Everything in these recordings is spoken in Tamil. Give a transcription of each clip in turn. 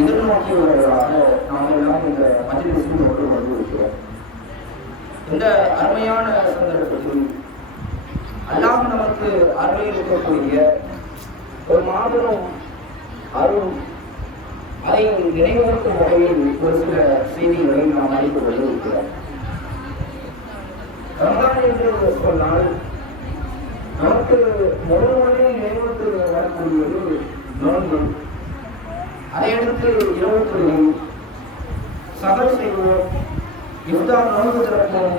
எதிர்நோக்கியவர்களாக நாம் எல்லாம் இந்த மஜ்லிஸில் வந்திருக்கிறோம். இந்த அருமையான சந்தர்ப்பத்தில் அல்லாஹ் நமக்கு அருள் இருக்கக்கூடிய ஒரு மாபெரும் அருள், அதை நினைவுறுத்தும் வகையில் ஒரு சில செய்திகளை நாம் அளித்துக் கொண்டிருக்கிறோம். ரமதான் என்று சொன்னால் நமக்கு முதல்வரை நினைவுக்கு வரக்கூடியது நோன்பு. அதையடுத்து இரவு சகல் செய்வோம், இஃப்தார் நோன்பு திறப்போம்.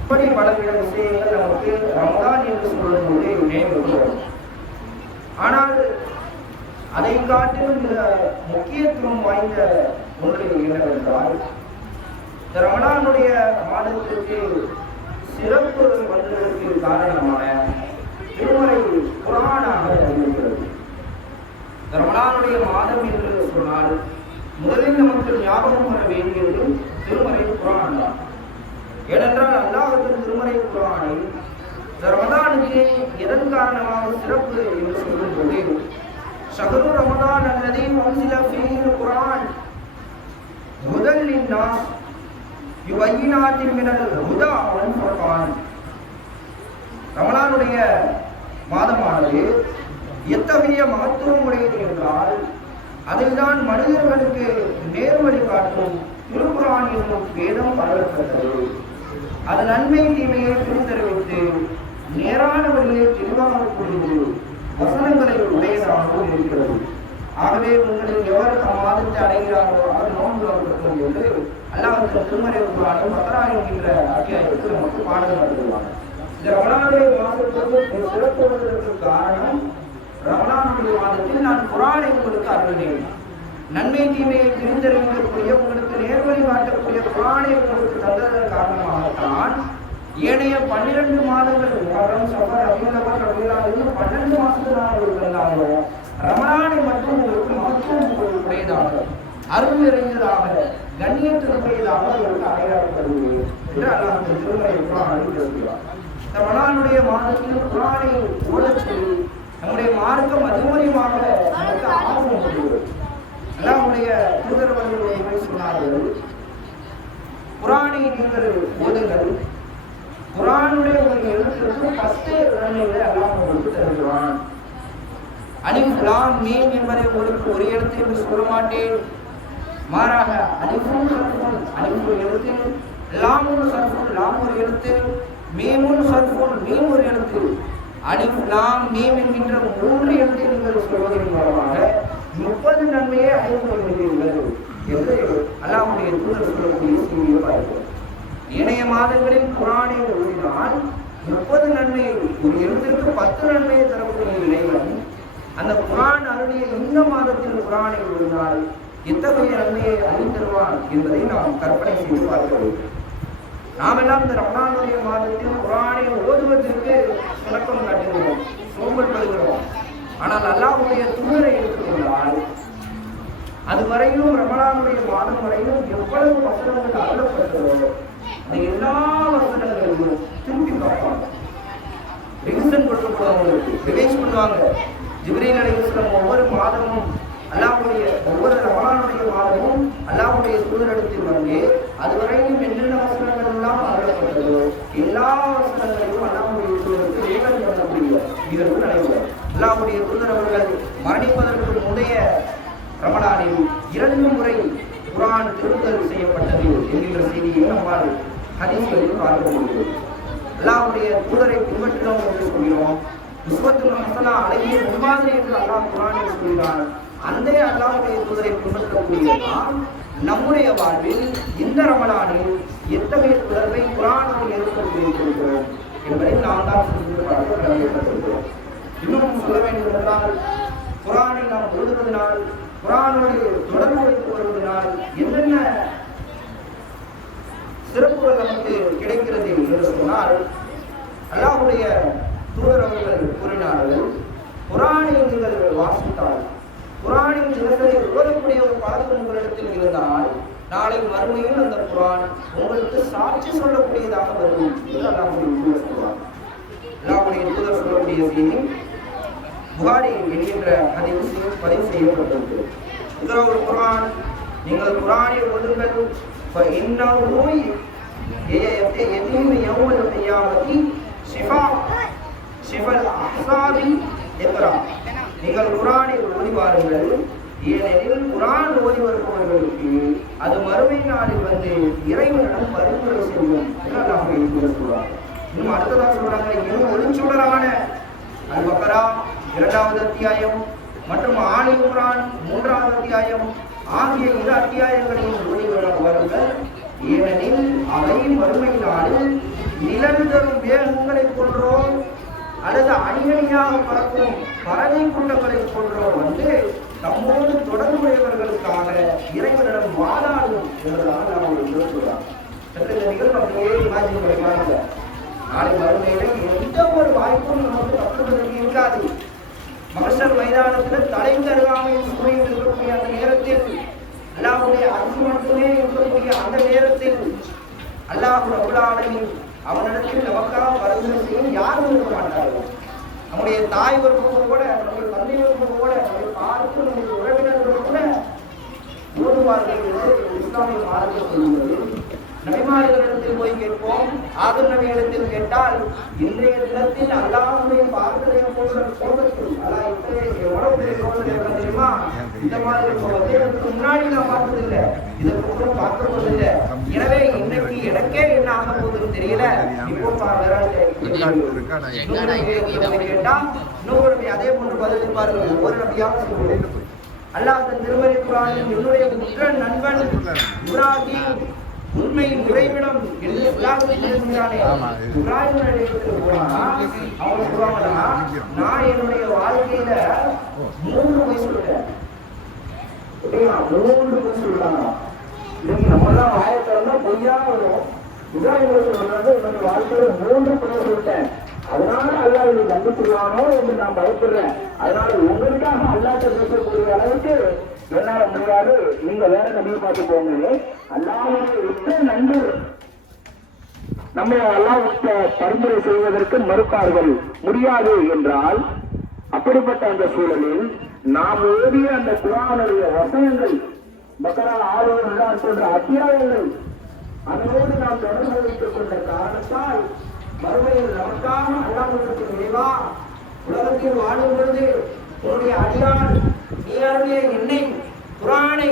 இப்படி பல விஷயங்கள் நமக்கு ரமதான் என்று சொல்லும் போது நினைவுகிறோம். ஆனால் அதை காட்டிலும் முக்கியத்துவம் வாய்ந்த ஒன்று என்னவென்றால், ரமலானுடைய மாதத்திற்கு சிறப்பு வந்ததற்கு காரணமான திருமறை குர்ஆனாக இருக்கிறது. ரமலானுடைய மாதம் என்று சொன்னால் முதலில் நமக்கு ஞாபகம் வர வேண்டியது திருமறை குர்ஆன் தான். ஏனென்றால் அல்லாஹ்வின் திருமறை குர்ஆனை ரமலானுக்கு எதன் காரணமாக சிறப்பு என்று சொல்லும்போது, ஷஹ்ரு ரமலான் அல்லதி உன்சில ஃபீஹில் குர்ஆன் ஹுதல் லின்னாஸ் யுபையினாத்தின் மினல் ஹுதா வல் ஃபுர்கான். ரமலானுடைய மாதமானது எத்தகைய மகத்துவம் உடையது என்றால், அதில்தான் மனிதர்களுக்கு நேர்வழி காட்டும் திருக்குர்ஆன் என்னும் வேதம் அருளப்பட்டது. அது நன்மை தீமையை பிரித்தறிவித்து நேரான வழியை தெளிவாக கூறியது வசனங்களை உடையதாகவும் இருக்கிறது. ஆகவே உங்களில் எவர் மாதத்தை அடைகிறாரோ அவர் நோன்பு அவர்களுக்கும் என்று அல்லாஹ் திருமறை குர்ஆனில் பக்ரா என்கின்ற அத்தியாயத்தில் நமக்கு பாடம் நடத்துவாங்க. இந்த ரமலானுடைய மாதத்திற்கு சிறப்புவதற்கு காரணம், ரமலானுடைய மாதத்தில் நான் குர்ஆனை உங்களுக்கு அருளினேன். நன்மை தீமையை பிரிந்தறிவிக்கக்கூடிய, உங்களுக்கு நேர்வழி காட்டக்கூடிய குர்ஆனை உங்களுக்கு தந்ததன் காரணமாகத்தான் ஏனைய 12 மாதங்கள் முஹர்ரம், ஸஃபர், ரபீஉல் அவ்வல், ரபீஉல் ஆஹிர் 12 மாதங்களாக இருந்தாலும் ரமலானை மட்டும் உங்களுக்கு மகத்துவம் உடையதாக, அருள் நிறைந்ததாக, கண்ணியத்திற்குரியதாக உங்களுக்கு அடையாளப்படுகிறது என்று அல்லாஹ் திருமறை குர்ஆனில் பேசுகிறார். ரமலானுடைய மாதத்தில் குர்ஆனை ஓதச் சொல்லி நம்முடைய மார்க்கம் அதிகமாக நமக்கு ஆர்வம் கொண்டுள்ளது. அல்லாஹ்வுடைய தூதர்கள் சொன்னார்கள், குர்ஆனை நீங்கள் ஓதுங்கள், குர்ஆனுடைய ஒரு எழுத்துக்கு 10 நன்மைகளை அல்லாஹ் உங்களுக்கு தருகிறான். அலிஃப் லாம் மீம் என்பதை உங்களுக்கு ஒரு எழுத்து என்று சொல்ல மாட்டேன். மாறாக அலிஃபுன் சர்ஃபுன், அலிஃப் ஒரு எழுத்து, லாமுன் சர்ஃபுன், லாம் ஒரு எழுத்து, மீமுன் சர்ஃபுன், மீம் ஒரு எழுத்து. அலிஃப் லாம் மீம் என்கின்ற 3 எழுத்தை நீங்கள் சொல்வதன் மூலமாக 30 நன்மையை அடைந்து கொள்கிறீர்கள் என்று அல்லாஹ்வுடைய தூதர் சொல்லக்கூடிய செய்தியை பார்க்கிறோம். ஏனைய மாதங்களில் குர்ஆனை ஓதினால் 30 நன்மை, ஒரு எழுத்திற்கு 10 நன்மையை தரக்கூடிய இறைவன் அந்த குர்ஆன் அருளிய இந்த மாதத்தில் குர்ஆனை ஓதினால் எத்தகைய நன்மையை அளித்தருவான் என்பதை நாம் கற்பனை செய்து பார்க்க வேண்டும். நாம் எல்லாம் இந்த ரமலானுடைய மாதத்தில் குர்ஆனை ஓதுவதற்கு தொடக்கம் காட்டுகிறோம், சோம்பல் படுகிறோம். ஆனால் அல்லாஹ்வுடைய தூதரை எடுத்துக்கொண்டால் அது வரையிலும் ரமலானுடைய மாதம் வரையிலும் எவ்வளவு வசனங்கள் அருளப்பட்டதோ அந்த எல்லா வசனங்களையும் திருப்பி பார்ப்பாங்க, ரிவிஷன் கொடுக்கப்படுறவங்களுக்கு ரிவைஸ் பண்ணுவாங்க. ஜிப்ரீல் அலைஹிஸ்ஸலாம் ஒவ்வொரு மாதமும் அல்லாஹ்வுடைய ஒவ்வொரு ரமலானுடைய மாதமும் அல்லாஹ்வுடைய தூதரிடத்தில் வந்து அதுவரையிலும் என்னென்ன வசனங்கள் எல்லாம் அருளப்பட்டதோ எல்லா வசனங்களையும் அல்லாஹ்வுடைய தூதருக்கு ரிவைஸ் பண்ணக்கூடிய இதற்கு நடைபெறும். அல்லாஹ்வுடைய தூதர் அவர்கள் மரணிப்பதற்கு முந்தைய ரமலானில் 2 முறை குர்ஆன் திருத்தல் செய்யப்பட்டது என்கின்ற செய்தியை நம்மால் ஹதீஸ்களில் பார்க்க முடியும். அல்லாஹ்வுடைய தூதரை பின்பற்றினோம் என்று சொல்கிறோம். உஸ்வத்துல் ஹஸனா அழகிய முன்மாதிரி என்று அல்லாஹ் குர்ஆனில் சொல்கிறான். அந்த அல்லாஹ்வுடைய தூதரை பின்பற்றக்கூடிய நாம் நம்முடைய வாழ்வில் இந்த ரமலானில் எத்தகைய தொடர்பை குர்ஆனோடு ஏற்படுத்தியிருக்கிறோம் என்பதை நாம் தான் சிந்தித்து பார்க்க கடமைப்பட்டிருக்கிறோம். இன்னும் சொல்ல வேண்டும் என்றால், குர்ஆனை நாம் ஓதுவதனால், குர்ஆனோடு தொடர்பு வைத்து வருவதனால் என்னென்ன சிறப்புகள் நமக்கு கிடைக்கிறது என்று சொன்னால், அல்லாஹ்வுடைய தூதர் அவர்கள் கூறினார்கள், குர்ஆனை நீங்கள் வாசித்தால், குர்ஆனின் தினசரி ஓதக்கூடிய ஒரு பழக்கம் உங்களிடத்தில் இருந்தால் நாளை மறுமையில் அந்த குர்ஆன் உங்களுக்கு சாட்சி சொல்லக்கூடியதாக வரும் என்று அல்லாஹ்வுடைய தூதர் சொல்வார். அல்லாஹ்வுடைய தூதர் சொல்லக்கூடிய செய்தி புகாரி என்கின்ற ஹதீஸில் பதிவு செய்யப்பட்டிருக்கிறது. இக்ரவுல் குர்ஆன், நீங்கள் குர்ஆனை ஓதுங்கள். ஃபஇன்னஹு யதீமு யௌமல் கியாமத்தி ஷிஃபல் அஹ்ஸாபி இக்ரா. நீங்கள் குர்ஆனை ஓதி வாருங்கள், ஏனெனில் குர்ஆன் ஓதி வருபவர்களுக்கு அது மறுமை நாளில் வந்து இறைவனிடம் பரிந்துரை செய்யும் என்று அல்லாஹ் சொல்றார். இன்னும் அடுத்ததாக சொல்றாங்க, இன்னும் ஒளிச்சுடரான அல் பக்ரா 2வது அத்தியாயம் மற்றும் ஆலி இம்ரான் 3வது அத்தியாயம் ஆகிய இரு அத்தியாயங்களையும் ஓதி வருங்கள், ஏனெனில் அவை மறுமை நாளில் நிழல் தரும் வேகங்களை போன்றோ அல்லது அணியணியாக பறக்கும் பறவை கூட்டங்களை போன்றோ வந்து நம்மோடு தொடர்புடையவர்களுக்காக இறைவனிடம் வாதாடும் என்பதாக நாம் சொல்றாங்க. இந்த நிகழ்வு அப்படியே இமேஜின் பண்ணிப்பாங்க. நாளை மறுமையில எந்த ஒரு வாய்ப்பும் நமக்கு தப்புவதற்கு இருக்காது. மகஷர் மைதானத்தில் தலைங்கருகாமையில் சூரியன் இருக்கக்கூடிய அந்த நேரத்தில், அல்லாஹ்வுடைய அருள் மட்டுமே இருக்கக்கூடிய அந்த நேரத்தில், அல்லாஹ் ரப்பல் ஆலமீன் அவனிடத்தில் நமக்காக பரிந்துரை செய்யும் யாரும் இருக்க மாட்டார்கள். நம்முடைய தாய் உறவு கூட, நம்முடைய தந்தை உறவு கூட, நம்முடைய பார்த்து நம்முடைய உறவினர்கள் கூட ஓடுவார்கள் என்று இஸ்லாமிய மார்க்கம் சொல்கிறது. நபிமார்களிடத்தில் போய் கேட்போம், ஆதம் நபியிடத்தில் கேட்டால் இன்றைய தினத்தில் அல்லாஹ்வுடைய பார்க்கலை போன்ற கோபத்தில் அல்லாஹ் எவ்வளவு கோபத்தில் தெரியுமா? இந்த மாதிரி கோபத்தை முன்னாடி நான் பார்த்ததில்லை, இதற்கு கூட பார்க்க போதில்லை. எனவே இன்னைக்கு எனக்கே என்ன ஆக போகுதுன்னு தெரியல. இப்போ கேட்டா இன்னொரு நபி அதே போன்று பதிலளிப்பார்கள். ஒவ்வொரு நபியாக சொல்லுவோம், அல்லாஹ் தன் திருமறை குர்ஆனில் என்னுடைய உற்ற நண்பன் இப்ராஹிம் உண்மை நிறைவிடம் என்று சொல்கிறானே, இப்ராஹிமுக்கு போனா அவங்க சொல்லுவாங்கன்னா, நான் என்னுடைய வாழ்க்கையில 3 பொய் சொல்லிட்டேன். 3 பொய் சொல்றாங்க. இன்னைக்கு நம்மளாம் வாயத்திறந்தா பொய்யா வரும். இப்ராஹிமுக்கு சொல்றது, என்னுடைய வாழ்க்கையில 3 பொய் சொல்லிட்டேன், அதனால அல்லாஹ் இதை கண்டுபிடிவானோ என்று நான் பயப்படுறேன். அதனால உங்களுக்காக அல்லாஹ்ட்ட பேசக்கூடிய அளவுக்கு என்னால முடியாது, நீங்க வேற நபியை பார்த்து போங்க. அல்லாஹ்வுடைய உற்ற நண்பர் நம்ம அல்லாஹ்வுக்கு பரிந்துரை செய்வதற்கு மறுப்பார்கள், முடியாது என்றால், அப்படிப்பட்ட அந்த சூழலில் நாம் ஓதிய அந்த குர்ஆனுடைய வசனங்கள், பக்ரா, ஆலி இம்ரான் போன்ற அத்தியாயங்கள், அதோடு நாம் தொடர்பு வைத்துக் கொண்ட காரணத்தால் மறுமையில் நமக்காக அல்லாஹ்வுக்கு நிறைவா உலகத்தில் வாழும் பொழுது உன்னுடைய அடியான் நீ அருளிய என்னை குர்ஆனை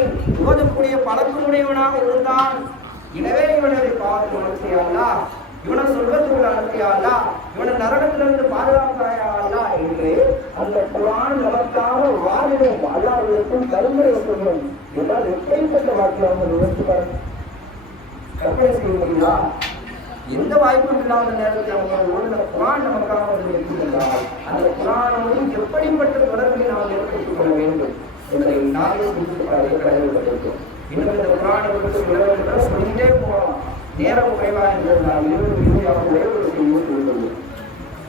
ஓதக்கூடிய பழக்கமுடையவனாக இருந்தான், எனவே இவனை பார்த்து அனுப்பியாளா, இவனை சொல்வதற்கு அனுப்பியாளா, இவனை நரகத்திலிருந்து பாதுகாப்பாயா என்று அந்த குர்ஆன் நமக்காக வாழும் அல்லாஹ்விற்கும் பரிந்துரை செய்யும் என்றால் எப்படிப்பட்ட வாக்கியம் அவங்க நினைத்து பாருங்க. கற்பனை செய்ய முடியுமா? எந்த வாய்ப்பும் இல்லாத நேரத்தில் அவங்க குர்ஆன் நமக்காக இருக்கிறார். அந்த குர்ஆனோடு எப்படிப்பட்ட தொடர்பை நாம் ஏற்படுத்திக் கொள்ள வேண்டும் என்பதை நாளே கடமைப்பட்டிருக்கோம். இன்னும் இந்த குர்ஆனை பற்றி சொல்லிட்டே போகலாம், நேரம் குறைவாக இருந்ததுனால் 20 செய்து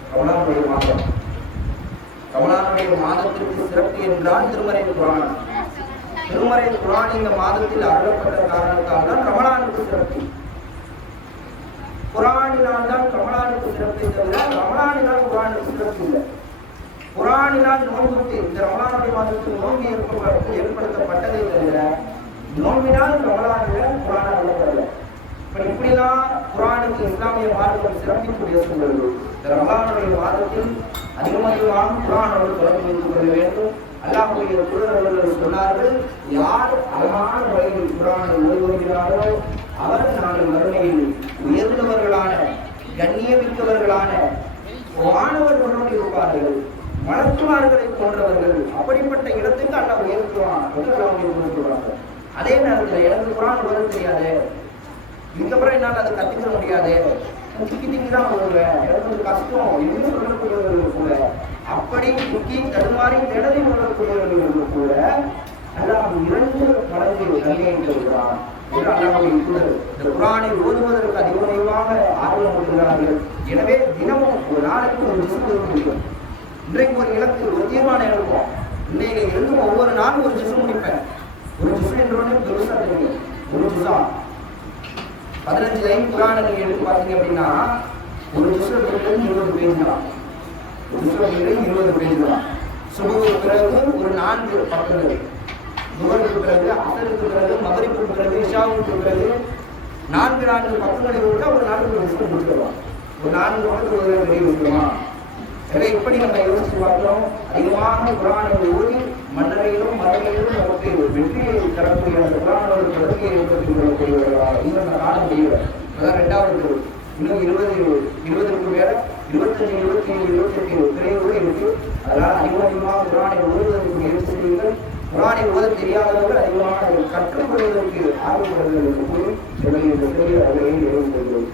கமலானுடைய மாதம். கமலானுடைய மாதத்திற்கு சிறப்பு என்றால் திருமறை குர்ஆன். திருமறை குர்ஆன் இந்த மாதத்தில் அருளப்பட்ட காரணத்தால் தான் ரமலானுக்கு சிறப்பு. குர்ஆனினால் தான் ரமலானுக்கு சிறப்பை தவிர ரமலானினால் குர்ஆனுக்கு சிறப்பு இல்லை. குர்ஆனினால் நோன்புக்கு இந்த ரமலானுடைய மாதத்துக்கு நோன்பு ஏற்படுத்தப்பட்டதை தவிர நோன்பினால் ரமலானில் குர்ஆன் அருளப்படலை. இப்படிலாம் குர்ஆனுக்கு இஸ்லாமிய மார்க்கம் சிறப்பிக்கூடிய சூழல்கள். இந்த ரமலானுடைய மாதத்தில் அதிகமாக குர்ஆனோடு தொடர்பு வைத்துக் கொள்ள வேண்டும். அல்லாஹ்வுடைய தூதர்கள் சொன்னார்கள், யார் அழகான முறையில் குர்ஆனை ஓதுகிறாரோ அவர் நாளை மறுமையில் உயர்ந்தவர்களான கண்ணியமிக்கவர்களான வானவர்களோடு இருப்பார்கள், மலக்குமார்களை போன்றவர்கள். அப்படிப்பட்ட இடத்துக்கு அல்லாஹ் உயர்த்துவான் என்று அல்லாஹ் சொல்றாங்க. அதே நேரத்தில் எனக்கு குர்ஆன் ஓத தெரியாது, இதுக்கப்புறம் என்னால் அதை கற்றுக்க முடியாது, திக்கி தான் ஓடுவேன், எனக்கு ஒரு கஷ்டம் என்று சொல்லக்கூடியவர்கள் கூட, அப்படி முக்கி தடுமாறி திடலை சொல்லக்கூடியவர்களுக்கு கூட அல்லாஹ் 2 மடங்கு நன்மையை தருகிறான் என்று அல்லாஹ்வுடைய தூதர் இந்த குர்ஆனை ஓதுவதற்கு அதிகமாக ஆர்வம் கொள்கிறார்கள். எனவே தினமும் ஒரு நாளைக்கு ஒரு ஜுஸ் ஓத முடியும். இன்றைக்கு ஒரு இலக்கு, ஒரு தீர்மானம் எடுப்போம், இன்னைக்கு எழுதும் ஒவ்வொரு நாளும் ஒரு ஜுஸ் முடிப்பேன். ஒரு ஜுஸ் என்றோடனே பெருசா தெரியும், ஒரு ஜுஸா 15 லைன் குர்ஆனை நீங்க எடுத்து பார்த்தீங்க அப்படின்னா ஒரு ஜுஸ் 20 பேஜ் தான். ஒரு ஜுஸ் 20 பேஜ் தான். சுபஹுக்கு பிறகு ஒரு 4 பக்கங்கள், நுகருக்கு பிறகு, அசருக்கு பிறகு, மகரிப்புக்கு பிறகு, இஷாவுக்கு பிறகு 4 பக்கங்களை விட்டா ஒரு நாளுக்கு விஷயம் கொடுத்துருவான். ஒரு 4 பக்கத்துக்கு ஒரு வெளியே விட்டுருவான். எனவே இப்படி நம்ம யோசிச்சு பார்த்தோம். அதிகமாக குரானை ஓடி மன்னரையிலும் மதுரையிலும் நமக்கு வெற்றியை தரக்கூடிய அந்த குரானோட தொடர்பியை ஏற்படுத்திக் கொள்ளக்கூடியவர்களாக இன்னும் காண முடியல. அதான் 2வது பொருள். இன்னும் 20க்கு மேல 25, 27, 28 பிறையோடு இருக்கு. அதனால அதிகமாக குரானை ஓடுவதற்கு முயற்சி செய்யுங்கள். குரானை ஓத தெரியாதவர்கள் அதிகமாக கற்றுக்கொள்வதற்கு ஆர்வப்படுவதற்கு என்று கூறி இந்த சிறிய வகையை எழுந்து கொள்கிறோம்.